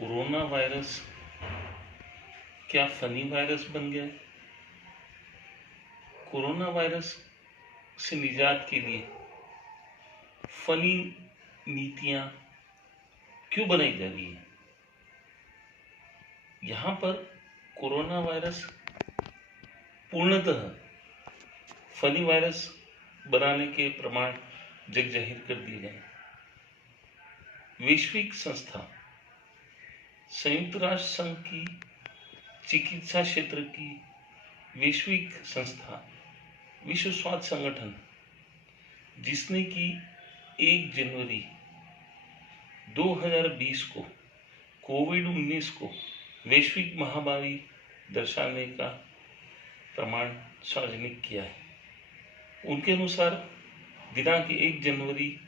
Corona virus क्या funny virus बन गया है? कोरोना वायरस से निजात के लिए फनी नीतियां क्यों बनाई जा रही है? यहाँ पर कोरोना वायरस पूर्णतः फनी वायरस बनाने के प्रमाण जग जाहिर कर दिए गए। वैश्विक संस्था संयुक्त राष्ट्र संघ की चिकित्सा क्षेत्र की वैश्विक संस्था विश्व स्वास्थ्य संगठन, जिसने कि 1 जनवरी 2020 को कोविड-19 को वैश्विक महामारी दर्शाने का प्रमाण सार्वजनिक किया है। उनके अनुसार दिनांक 1 जनवरी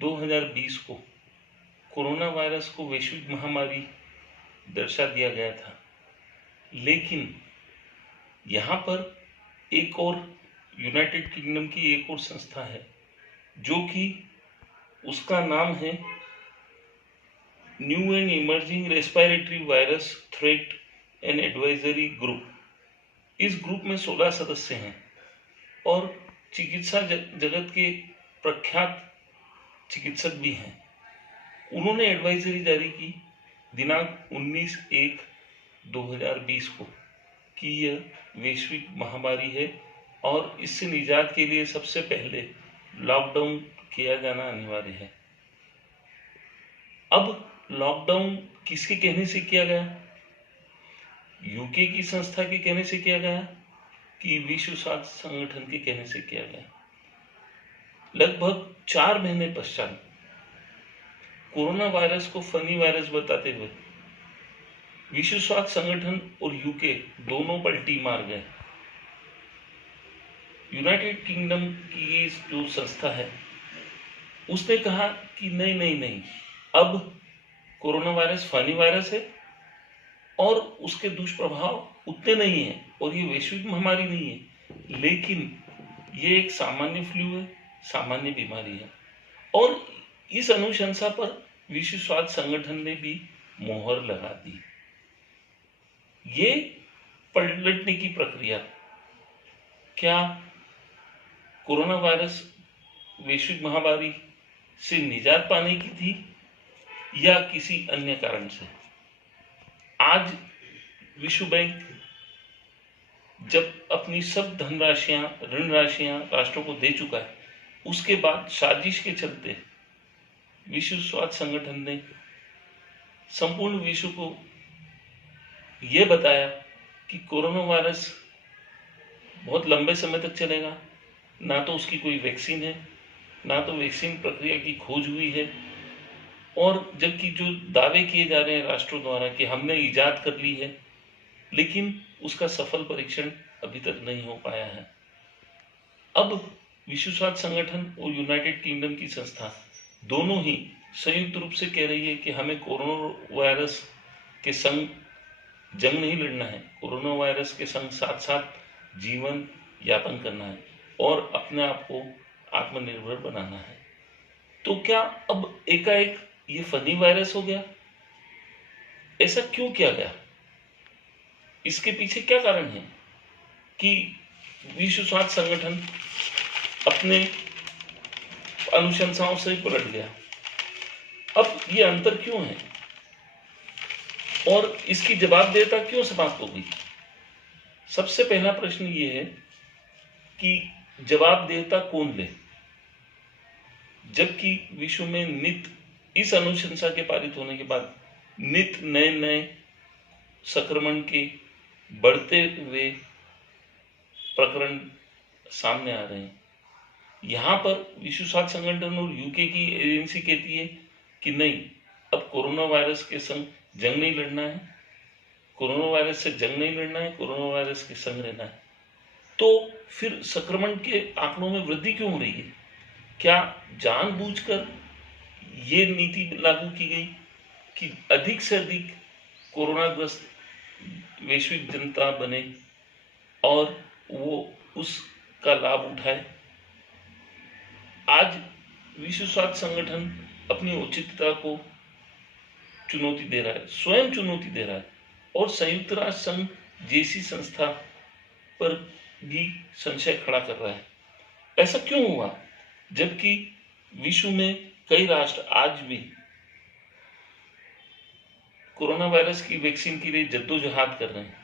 2020 को कोरोना वायरस को वैश्विक महामारी दर्शा दिया गया था, लेकिन यहाँ पर एक और यूनाइटेड किंगडम की एक और संस्था है जो कि उसका नाम है new and emerging respiratory virus threat and advisory group. इस ग्रुप में 16 सदस्य हैं और चिकित्सा जगत के प्रख्यात चिकित्सक भी हैं। उन्होंने एडवाइजरी जारी की दिनांक 19/1/2020 को कि यह वैश्विक महामारी है और इससे निजात के लिए सबसे पहले लॉकडाउन किया जाना अनिवार्य है। अब लॉकडाउन किसके कहने से किया गया? यूके की संस्था के कहने से किया गया कि विश्व स्वास्थ्य संगठन के कहने से किया गया? लगभग 4 महीने पश्चात कोरोना वायरस को फनी वायरस बताते हुए विश्व स्वास्थ्य संगठन और यूके दोनों पलटी मार गए। यूनाइटेड किंगडम की जो संस्था है उसने कहा कि नहीं, अब कोरोना वायरस फनी वायरस है और उसके दुष्प्रभाव उतने नहीं है और ये वैश्विक महामारी नहीं है, लेकिन ये एक सामान्य फ्लू है, सामान्य बीमारी है। और इस अनुशंसा पर विश्व स्वास्थ्य संगठन ने भी मोहर लगा दी। ये पलटने की प्रक्रिया क्या कोरोना वायरस वैश्विक महामारी से निजात पाने की थी या किसी अन्य कारण से? आज विश्व बैंक जब अपनी सब धनराशियां, ऋण राशियां राष्ट्रों को दे चुका है, उसके बाद साजिश के चलते विश्व स्वास्थ्य संगठन ने संपूर्ण विश्व को यह बताया कि कोरोना वायरस बहुत लंबे समय तक चलेगा, ना तो उसकी कोई वैक्सीन है, ना तो वैक्सीन प्रक्रिया की खोज हुई है, और जबकि जो दावे किए जा रहे हैं राष्ट्रों द्वारा कि हमने इजाद कर ली है, लेकिन उसका सफल परीक्षण अभी तक नहीं हो पाया है। अब विश्व स्वास्थ्य संगठन और यूनाइटेड किंगडम की संस्था दोनों ही संयुक्त रूप से कह रही है कि हमें कोरोना वायरस के संग जंग नहीं लड़ना है, कोरोना वायरस के संग साथ साथ जीवन यापन करना है और अपने आप को आत्मनिर्भर बनाना है। तो क्या अब एकाएक ये फनी वायरस हो गया? ऐसा क्यों किया गया? इसके पीछे क्या कारण है कि विश्व स्वास्थ्य संगठन अपने अनुशंसाओं से पलट गया? अब ये अंतर क्यों है और इसकी जवाबदेहिता क्यों समाप्त हो गई? सबसे पहला प्रश्न ये है कि जवाबदेहिता कौन ले, जबकि विश्व में नित इस अनुशंसा के पारित होने के बाद नित नए संक्रमण के बढ़ते हुए प्रकरण सामने आ रहे हैं। यहाँ पर विश्व स्वास्थ्य संगठन और यूके की एजेंसी कहती है कि नहीं, अब कोरोना वायरस के संग जंग नहीं लड़ना है, कोरोना वायरस से जंग नहीं लड़ना है, कोरोना वायरस के संग रहना है। तो फिर संक्रमण के आंकड़ों में वृद्धि क्यों हो रही है? क्या जानबूझकर ये नीति लागू की गई कि अधिक से अधिक कोरोनाग्रस्त वैश्विक जनता बने और वो उसका लाभ उठाए? आज विश्व स्वास्थ्य संगठन अपनी औचित्यता को चुनौती दे रहा है, स्वयं चुनौती दे रहा है, और संयुक्त राष्ट्र संघ जैसी संस्था पर भी संशय खड़ा कर रहा है। ऐसा क्यों हुआ, जबकि विश्व में कई राष्ट्र आज भी कोरोना वायरस की वैक्सीन के लिए जद्दोजहद कर रहे हैं,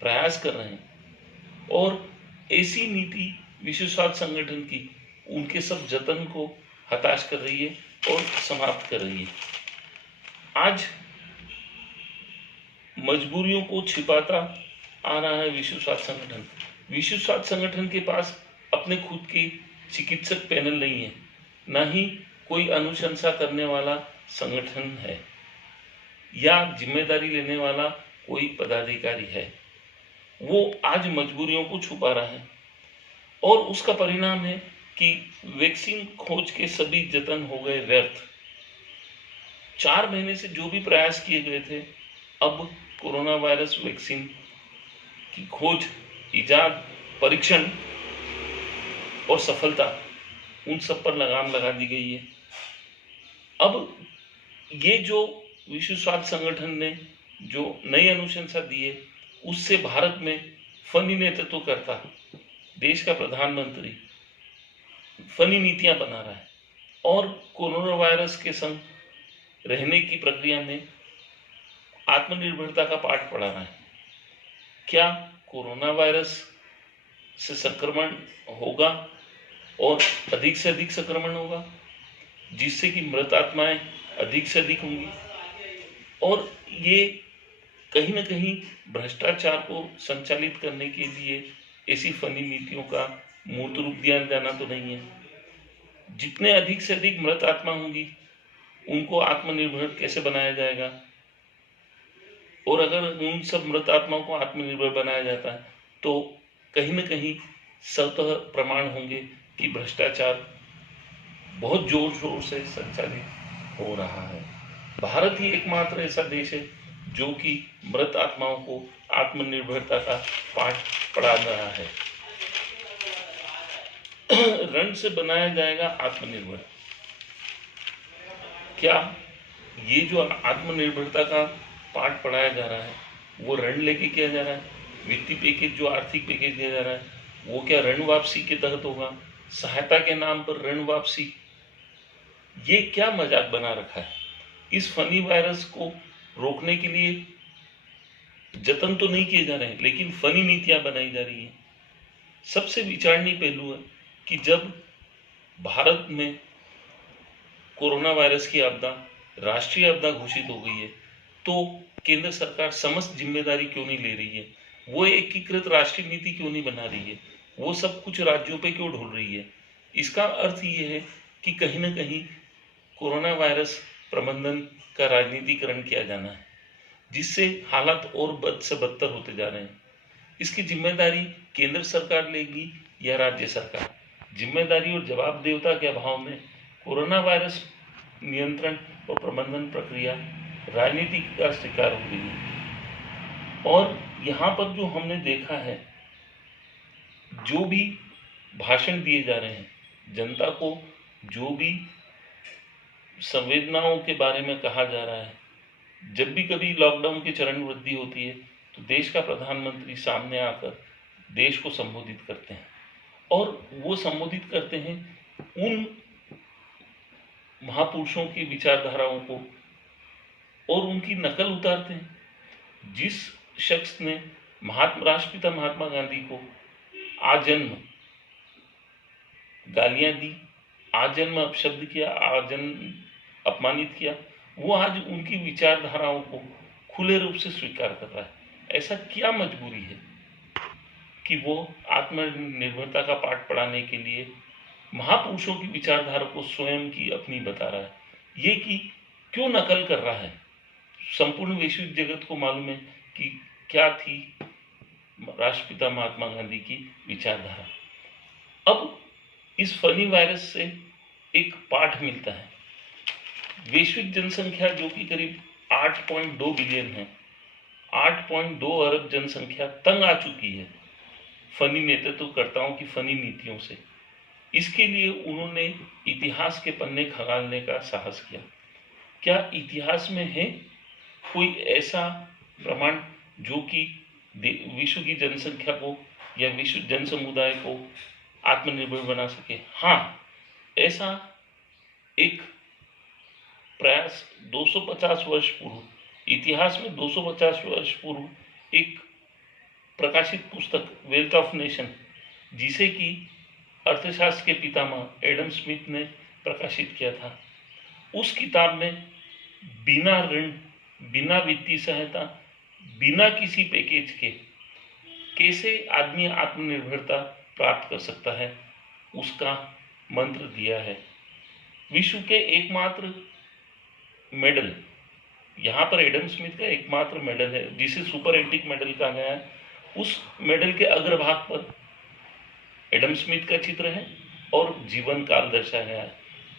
प्रयास कर रहे हैं, और ऐसी नीति विश्व स्वास्थ्य संगठन की उनके सब जतन को हताश कर रही है और समाप्त कर रही है। आज मजबूरियों को छिपाता आ रहा है विश्व स्वास्थ्य संगठन। विश्व स्वास्थ्य संगठन के पास अपने खुद के चिकित्सक पैनल नहीं है, न ही कोई अनुशंसा करने वाला संगठन है या जिम्मेदारी लेने वाला कोई पदाधिकारी है। वो आज मजबूरियों को छुपा रहा है, और उसका परिणाम है कि वैक्सीन खोज के सभी जतन हो गए व्यर्थ। 4 महीने से जो भी प्रयास किए गए थे, अब कोरोना वायरस वैक्सीन की खोज, इजाद, परीक्षण और सफलता, उन सब पर लगाम लगा दी गई है। अब ये जो विश्व स्वास्थ्य संगठन ने जो नई अनुशंसा दी है, उससे भारत में फनी नेतृत्व करता देश का प्रधानमंत्री फनी नीतियां बना रहा है और कोरोना वायरस के संग रहने की प्रक्रिया में आत्मनिर्भरता का पाठ पढ़ा रहा है। क्या कोरोना वायरस से संक्रमण होगा और अधिक से अधिक संक्रमण होगा, जिससे कि मृत आत्माएं अधिक से अधिक होंगी, और ये कहीं ना कहीं भ्रष्टाचार को संचालित करने के लिए ऐसी फनी नीतियों का मूर्त रूप दिया जाना तो नहीं है। जितने अधिक से अधिक मृत आत्मा होंगी, उनको आत्मनिर्भर कैसे बनाया जाएगा, और अगर उन सब मृत आत्माओं को आत्मनिर्भर बनाया जाता है तो कहीं ना कहीं स्वतः प्रमाण होंगे कि भ्रष्टाचार बहुत जोर शोर से संचालित हो रहा है। भारत ही एकमात्र ऐसा देश है जो कि मृत आत्माओं को आत्मनिर्भरता का पाठ पढ़ा रहा है। ऋण से बनाया जाएगा आत्मनिर्भर। क्या ये जो आत्मनिर्भरता का पाठ पढ़ाया जा रहा है, वो ऋण लेके किया जा रहा है? वित्तीय पैकेज, जो आर्थिक पैकेज दिया जा रहा है, वो क्या ऋण वापसी के तहत होगा? सहायता के नाम पर ऋण वापसी, ये क्या मजाक बना रखा है? इस फनी वायरस को रोकने के लिए जतन तो नहीं किए जा रहे हैं, लेकिन फनी नीतियां बनाई जा रही हैं। सबसे विचारणीय पहलू है कि जब भारत में कोरोना वायरस की आपदा राष्ट्रीय आपदा घोषित हो गई है, तो केंद्र सरकार समस्त जिम्मेदारी क्यों नहीं ले रही है? वो एकीकृत राष्ट्रीय नीति क्यों नहीं बना रही है? वो सब कुछ राज्यों पे क्यों ढोल रही है? इसका अर्थ ये है कि कहीं ना कहीं कोरोना वायरस प्रबंधन का राजनीतिकरण किया जाना है, जिससे हालात और बद से बदतर होते जा रहे हैं। इसकी जिम्मेदारी केंद्र सरकार लेगी या राज्य सरकार? जिम्मेदारी और जवाबदेहिता के अभाव में कोरोना वायरस नियंत्रण और प्रबंधन प्रक्रिया राजनीति का शिकार हो रही है। और यहाँ पर जो हमने देखा है, जो भी भाषण दिए जा रहे हैं, जनता को जो भी संवेदनाओं के बारे में कहा जा रहा है, जब भी कभी लॉकडाउन की चरण वृद्धि होती है तो देश का प्रधानमंत्री सामने आकर देश को संबोधित करते हैं, और वो संबोधित करते हैं उन महापुरुषों की विचारधाराओं को, और उनकी नकल उतारते हैं। जिस शख्स ने राष्ट्रपिता महात्मा गांधी को आजन्म गालियां दी, आजन्म अपशब्द किया, आजन्म अपमानित किया, वो आज उनकी विचारधाराओं को खुले रूप से स्वीकार कर रहा है। ऐसा क्या मजबूरी है कि वो आत्मनिर्भरता का पाठ पढ़ाने के लिए महापुरुषों की विचारधारा को स्वयं की अपनी बता रहा है? ये कि क्यों नकल कर रहा है? संपूर्ण वैश्विक जगत को मालूम है कि क्या थी राष्ट्रपिता महात्मा गांधी की विचारधारा। अब इस फनी वायरस से एक पाठ मिलता है। वैश्विक जनसंख्या जो कि करीब 8.2 बिलियन है, 8.2 अरब जनसंख्या तंग आ चुकी है फनी नेतृत्वकर्ताओं की फनी नीतियों से। इसके लिए उन्होंने इतिहास के पन्ने खंगालने का साहस किया। क्या इतिहास में है कोई ऐसा प्रमाण जो कि विश्व की जनसंख्या को या विश्व जन समुदाय को आत्मनिर्भर बना सके? हाँ, ऐसा एक प्रयास 250 वर्ष पूर्व, इतिहास में 250 वर्ष पूर्व एक प्रकाशित पुस्तक वेल्थ ऑफ नेशन, जिसे कि अर्थशास्त्र के पितामह एडम स्मिथ ने प्रकाशित किया था, उस किताब में बिना ऋण, बिना वित्तीय सहायता, बिना किसी पैकेज के कैसे आदमी आत्मनिर्भरता प्राप्त कर सकता है, उसका मंत्र दिया है। विश्व के एकमात्र मेडल, यहाँ पर एडम स्मिथ का एकमात्र मेडल है जिसे सुपर एंटिक मेडल कहा गया है। उस मेडल के अग्रभाग पर एडम स्मिथ का चित्र है और जीवन काल दर्शाया गया है।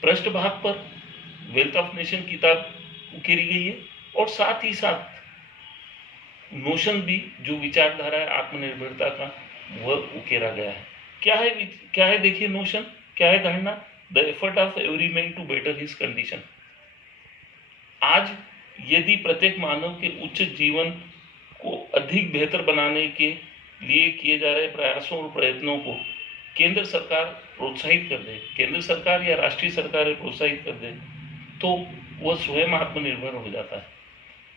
पृष्ठभाग पर वेल्थ ऑफ नेशन किताब उकेरी गई है और साथ ही साथ नोशन भी, जो विचारधारा है आत्मनिर्भरता का, वह उकेरा गया है। क्या है देखिए नोशन, क्या है धारणा? The effort of every man to better his condition. आज यदि प्रत्येक मानव के उच्च जीवन को अधिक बेहतर बनाने के लिए किए जा रहे प्रयासों और प्रयत्नों को केंद्र सरकार प्रोत्साहित कर दे, केंद्र सरकार या राष्ट्रीय सरकारें प्रोत्साहित कर दे, तो वह स्वयं आत्मनिर्भर हो जाता है।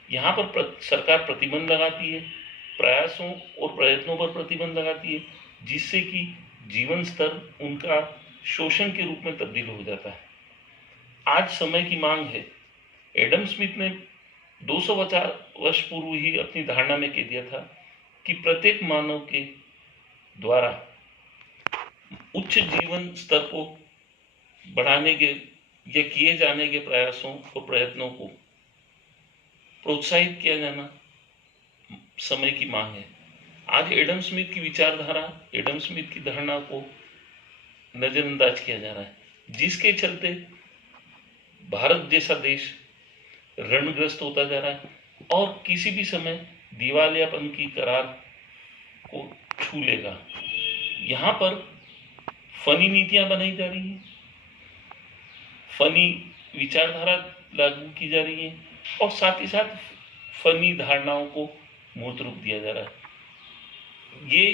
यहाँ पर सरकार प्रतिबंध लगाती है, प्रयासों और प्रयत्नों पर प्रतिबंध लगाती है, जिससे कि जीवन स्तर उनका शोषण के रूप में तब्दील हो जाता है। आज समय की मांग है। एडम स्मिथ ने 250 वर्ष पूर्व ही अपनी धारणा में कह दिया था कि प्रत्येक मानव के द्वारा उच्च जीवन स्तर को बढ़ाने के या किए जाने के प्रयासों और प्रयत्नों को प्रोत्साहित किया जाना समय की मांग है। आज एडम स्मिथ की विचारधारा, एडम स्मिथ की धारणा को नजरअंदाज किया जा रहा है, जिसके चलते भारत जैसा देश ऋणग्रस्त होता जा रहा है और किसी भी समय दिवालियापन की करार को छू लेगा। यहाँ पर फनी नीतियां बनाई जा रही हैं, फनी विचारधारा लागू की जा रही है और साथ ही साथ फनी धारणाओं को मूर्त रूप दिया जा रहा है। ये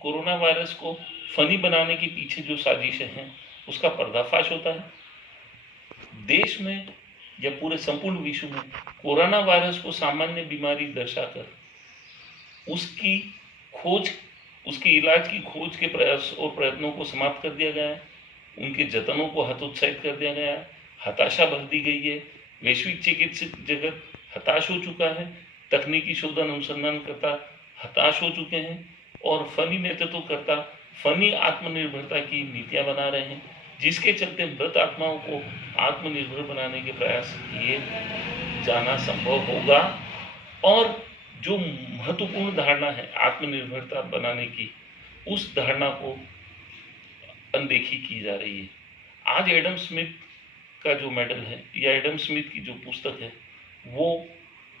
कोरोना वायरस को फनी बनाने के पीछे जो साजिशें हैं, उसका पर्दाफाश होता है। देश में या पूरे संपूर्ण विश्व में कोरोना वायरस को सामान्य बीमारी दर्शाकर उसकी खोज, उसके इलाज की खोज के प्रयास और प्रयत्नों को समाप्त कर दिया गया है। उनके जतनों को हतोत्साहित कर दिया गया है, हताशा भर दी गई है। वैश्विक चिकित्सक जगत हताश हो चुका है, तकनीकी शोधन अनुसंधानकर्ता हताश हो चुके हैं और फनी नेतृत्वकर्ता फनी आत्मनिर्भरता की नीतियां बना रहे हैं, जिसके चलते मृत आत्माओं को आत्मनिर्भर बनाने के प्रयास किए जाना संभव होगा। और जो महत्वपूर्ण धारणा है आत्मनिर्भरता बनाने की, उस धारणा को अनदेखी की जा रही है। आज एडम स्मिथ का जो मेडल है या एडम स्मिथ की जो पुस्तक है, वो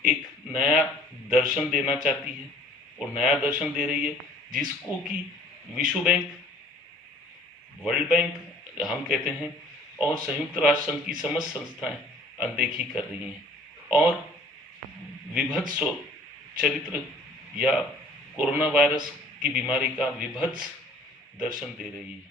एक नया दर्शन देना चाहती है और नया दर्शन दे रही है, जिसको कि विश्व बैंक, वर्ल्ड बैंक हम कहते हैं और संयुक्त राष्ट्र संघ की समस्त संस्थाएं अनदेखी कर रही हैं और विभत्स चरित्र या कोरोना वायरस की बीमारी का विभत्स दर्शन दे रही है।